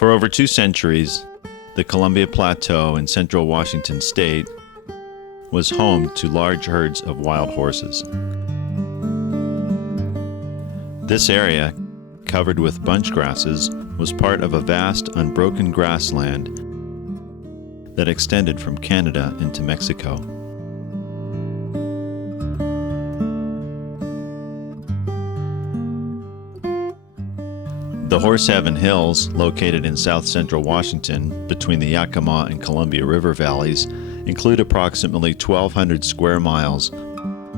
For over 2 centuries, the Columbia Plateau in central Washington state was home to large herds of wild horses. This area, covered with bunch grasses, was part of a vast, unbroken grassland that extended from Canada into Mexico. The Horse Heaven Hills, located in south central Washington between the Yakima and Columbia River valleys, include approximately 1,200 square miles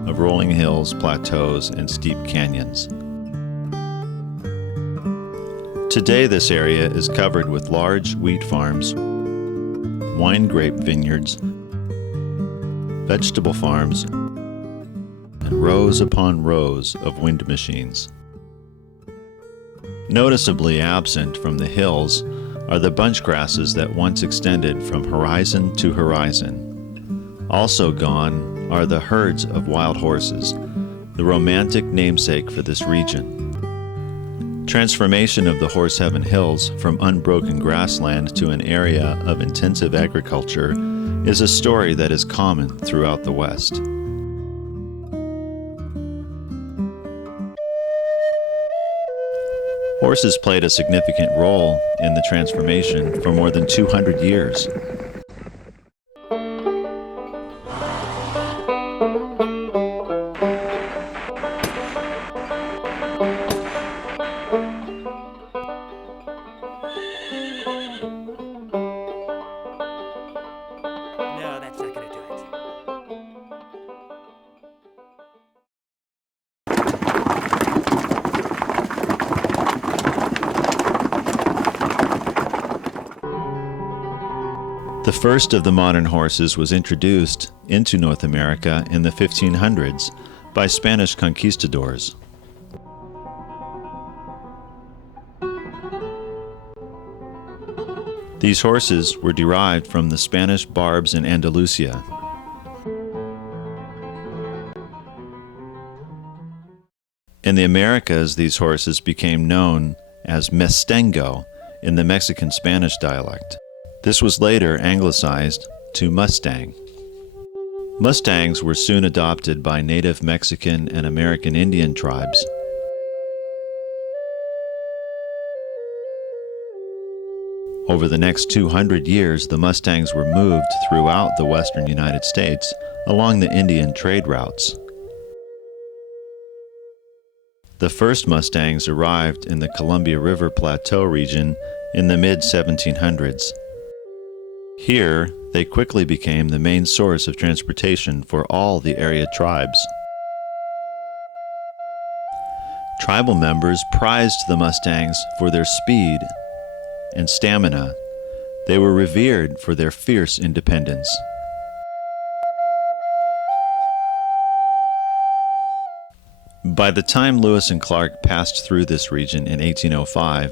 of rolling hills, plateaus, and steep canyons. Today, this area is covered with large wheat farms, wine grape vineyards, vegetable farms, and rows upon rows of wind machines. Noticeably absent from the hills are the bunch grasses that once extended from horizon to horizon. Also gone are the herds of wild horses, the romantic namesake for this region. Transformation of the Horse Heaven Hills from unbroken grassland to an area of intensive agriculture is a story that is common throughout the West. Horses played a significant role in the transformation for more than 200 years. No, that's not gonna do it. The first of the modern horses was introduced into North America in the 1500s by Spanish conquistadors. These horses were derived from the Spanish barbs in Andalusia. In the Americas, these horses became known as Mustango in the Mexican Spanish dialect. This was later anglicized to Mustang. Mustangs were soon adopted by native Mexican and American Indian tribes. Over the next 200 years, the Mustangs were moved throughout the western United States along the Indian trade routes. The first Mustangs arrived in the Columbia River Plateau region in the mid-1700s. Here, they quickly became the main source of transportation for all the area tribes. Tribal members prized the Mustangs for their speed and stamina. They were revered for their fierce independence. By the time Lewis and Clark passed through this region in 1805,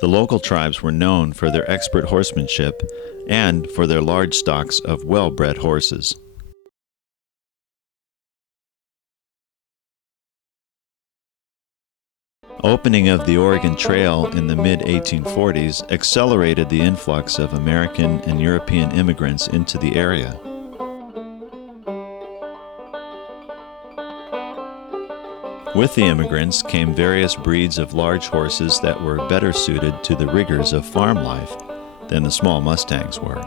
the local tribes were known for their expert horsemanship and for their large stocks of well-bred horses. Opening of the Oregon Trail in the mid-1840s accelerated the influx of American and European immigrants into the area. With the immigrants came various breeds of large horses that were better suited to the rigors of farm life than the small Mustangs were.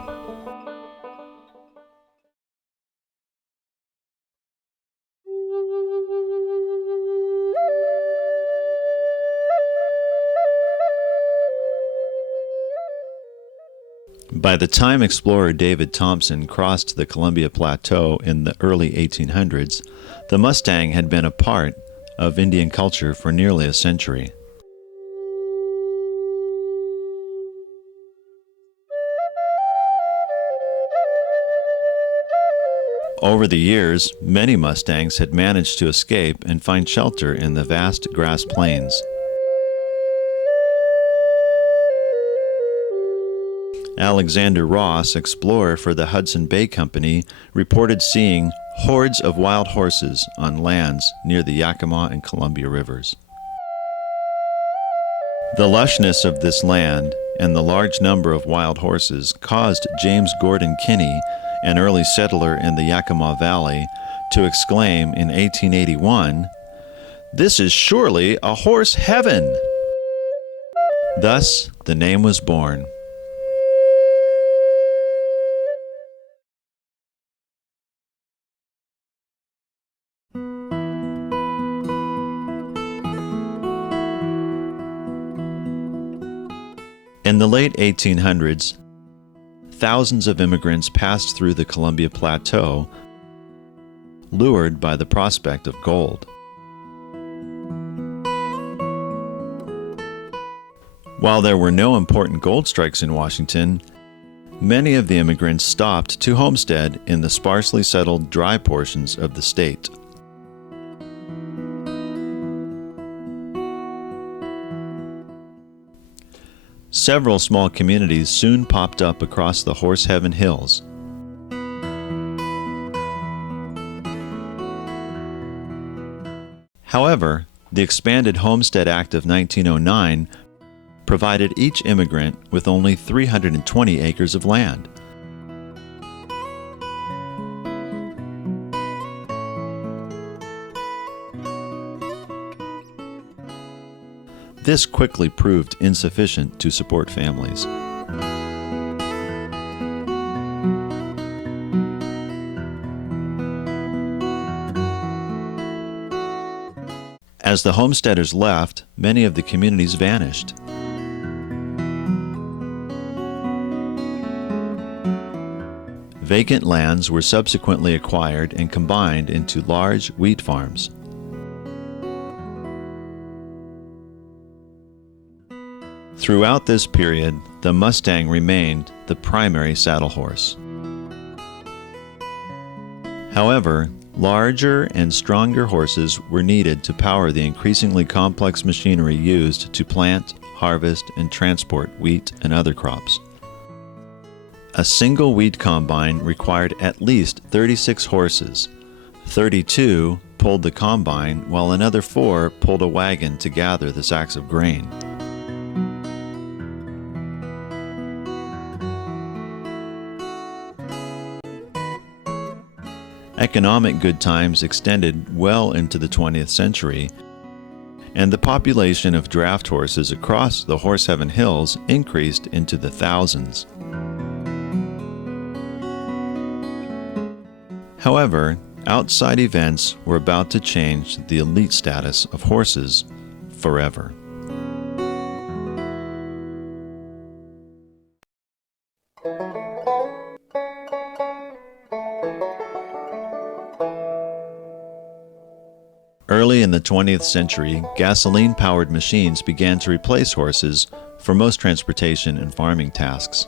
By the time explorer David Thompson crossed the Columbia Plateau in the early 1800s, the Mustang had been a part of Indian culture for nearly a century. Over the years, many Mustangs had managed to escape and find shelter in the vast grass plains. Alexander Ross, explorer for the Hudson Bay Company, reported seeing hordes of wild horses on lands near the Yakima and Columbia rivers. The lushness of this land and the large number of wild horses caused James Gordon Kinney, an early settler in the Yakima Valley, to exclaim in 1881, "This is surely a horse heaven!" Thus, the name was born. In the late 1800s, thousands of immigrants passed through the Columbia Plateau, lured by the prospect of gold. While there were no important gold strikes in Washington, many of the immigrants stopped to homestead in the sparsely settled dry portions of the state. Several small communities soon popped up across the Horse Heaven Hills. However, the expanded Homestead Act of 1909 provided each immigrant with only 320 acres of land. This quickly proved insufficient to support families. As the homesteaders left, many of the communities vanished. Vacant lands were subsequently acquired and combined into large wheat farms. Throughout this period, the Mustang remained the primary saddle horse. However, larger and stronger horses were needed to power the increasingly complex machinery used to plant, harvest, and transport wheat and other crops. A single wheat combine required at least 36 horses. 32 pulled the combine, while another 4 pulled a wagon to gather the sacks of grain. Economic good times extended well into the 20th century, and the population of draft horses across the Horse Heaven Hills increased into the thousands. However, outside events were about to change the elite status of horses forever. Early in the 20th century, gasoline-powered machines began to replace horses for most transportation and farming tasks.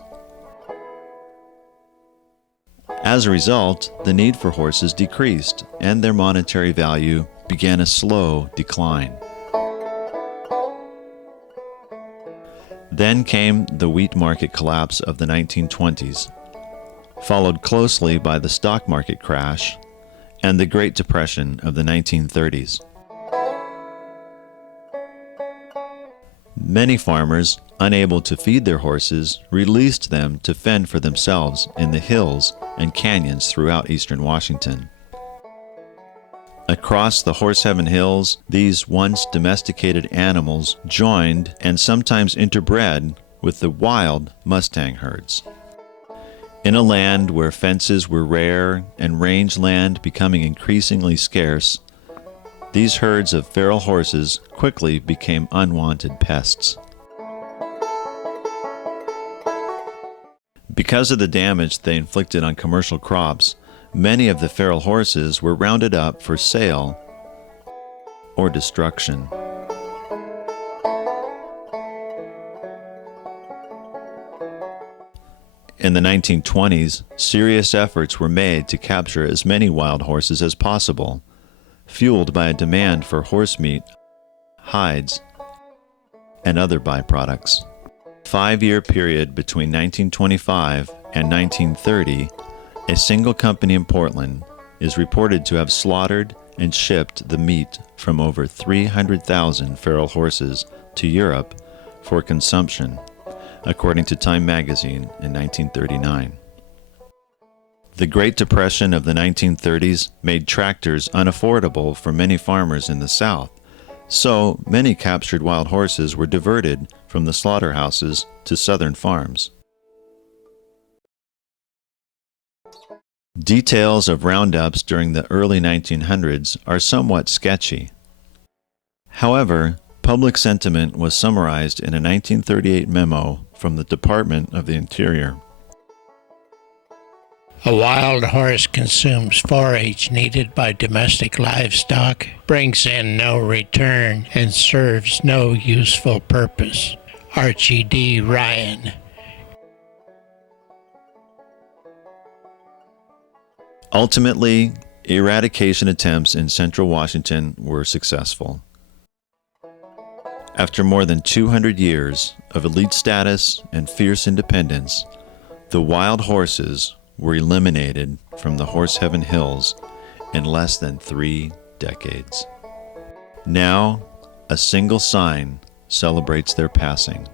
As a result, the need for horses decreased, and their monetary value began a slow decline. Then came the wheat market collapse of the 1920s, followed closely by the stock market crash and the Great Depression of the 1930s. Many farmers, unable to feed their horses, released them to fend for themselves in the hills and canyons throughout eastern Washington. Across the Horse Heaven Hills, these once domesticated animals joined and sometimes interbred with the wild Mustang herds. In a land where fences were rare and range land becoming increasingly scarce, these herds of feral horses quickly became unwanted pests. Because of the damage they inflicted on commercial crops, many of the feral horses were rounded up for sale or destruction. In the 1920s, serious efforts were made to capture as many wild horses as possible, fueled by a demand for horse meat, hides, and other byproducts. 5-year period between 1925 and 1930, a single company in Portland is reported to have slaughtered and shipped the meat from over 300,000 feral horses to Europe for consumption, according to Time magazine in 1939. The Great Depression of the 1930s made tractors unaffordable for many farmers in the South, so many captured wild horses were diverted from the slaughterhouses to southern farms. Details of roundups during the early 1900s are somewhat sketchy. However, public sentiment was summarized in a 1938 memo from the Department of the Interior. A wild horse consumes forage needed by domestic livestock, brings in no return, and serves no useful purpose. Archie D. Ryan. Ultimately, eradication attempts in central Washington were successful. After more than 200 years of elite status and fierce independence, the wild horses were eliminated from the Horse Heaven Hills in less than 3 decades. Now, a single sign celebrates their passing.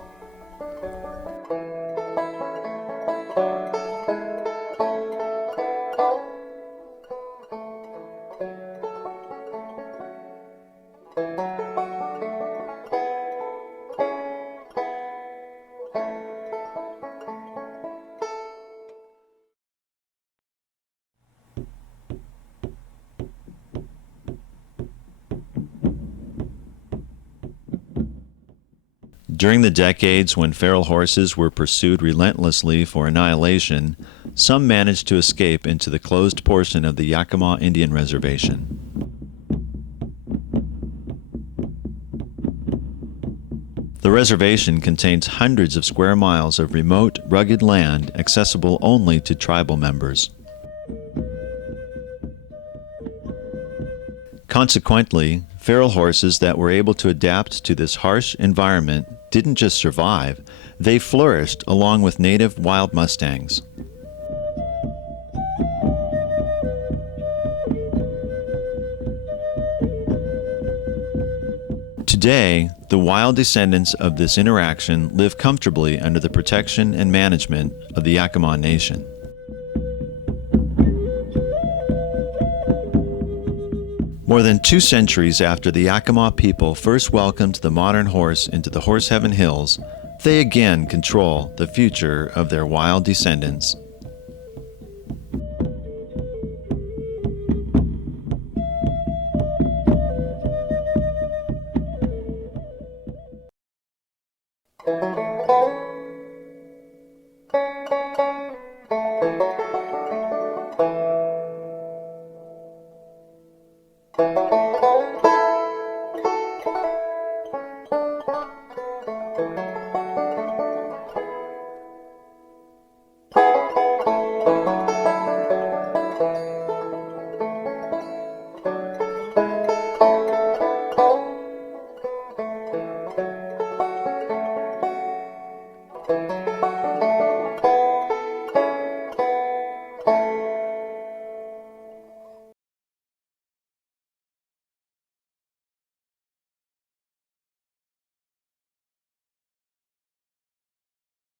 During the decades when feral horses were pursued relentlessly for annihilation, some managed to escape into the closed portion of the Yakima Indian Reservation. The reservation contains hundreds of square miles of remote, rugged land accessible only to tribal members. Consequently, feral horses that were able to adapt to this harsh environment didn't just survive, they flourished along with native wild mustangs. Today, the wild descendants of this interaction live comfortably under the protection and management of the Yakima Nation. More than 2 centuries after the Yakima people first welcomed the modern horse into the Horse Heaven Hills, they again control the future of their wild descendants.